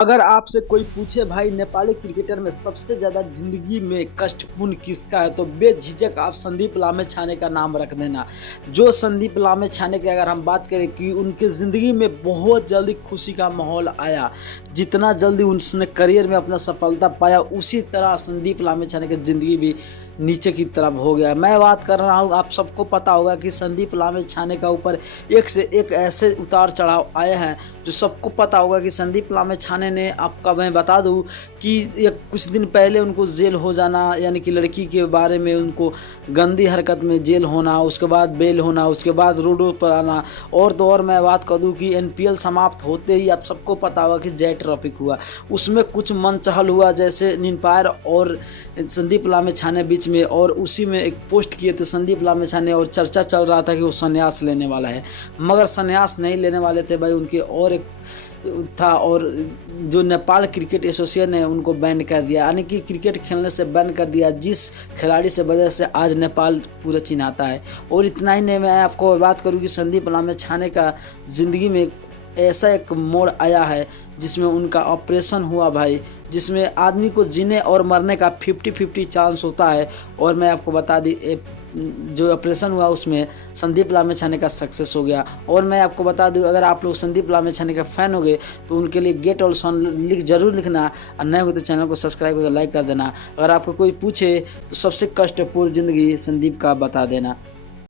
अगर आपसे कोई पूछे भाई नेपाली क्रिकेटर में सबसे ज़्यादा ज़िंदगी में कष्टपूर्ण किसका है, तो बेझिझक आप संदीप लामेछाने का नाम रख देना। जो संदीप लामेछाने की अगर हम बात करें कि उनके ज़िंदगी में बहुत जल्दी खुशी का माहौल आया, जितना जल्दी उसने करियर में अपना सफलता पाया, उसी तरह संदीप लामेछाने की ज़िंदगी भी नीचे की तरफ हो गया। मैं बात कर रहा हूँ, आप सबको पता होगा कि संदीप लामेछाने का ऊपर एक से एक ऐसे उतार चढ़ाव आए हैं जो सबको पता होगा कि संदीप लामेछाने ने, आपका मैं बता दूं कि एक कुछ दिन पहले उनको जेल हो जाना, यानी कि लड़की के बारे में उनको गंदी हरकत में जेल होना, उसके बाद बेल होना, उसके बाद रोडों पर आना। और तो और मैं बात कर दूं कि एनपीएल समाप्त होते ही आप सबको पता होगा कि जय ट्रॉफिक हुआ, उसमें कुछ मनचहल हुआ, जैसे निम्पायर और संदीप लामेछाने बीच में, और उसी में एक पोस्ट किए थे संदीप लामेछाने और चर्चा चल रहा था कि वो संन्यास लेने वाला है, मगर संन्यास नहीं लेने वाले थे भाई, उनके और एक था। और जो नेपाल क्रिकेट एसोसिएशन ने उनको बैन कर दिया, यानी कि क्रिकेट खेलने से बैन कर दिया, जिस खिलाड़ी से वजह से आज नेपाल पूरा चिन्हाता है। और इतना ही नहीं, मैं आपको बात करूं कि संदीप लामेछाने का ज़िंदगी में ऐसा एक मोड़ आया है जिसमें उनका ऑपरेशन हुआ भाई, जिसमें आदमी को जीने और मरने का 50-50 चांस होता है। और मैं आपको बता दी, जो ऑपरेशन हुआ उसमें संदीप लामेछाने का सक्सेस हो गया। और मैं आपको बता दूं, अगर आप लोग संदीप लामेछाने का फ़ैन हो गए तो उनके लिए गेट ऑल सॉन्ग जरूर लिखना, और नए हो तो चैनल को सब्सक्राइब करके लाइक कर देना। अगर आपको कोई पूछे तो सबसे कष्टपूर्ण ज़िंदगी संदीप का बता देना।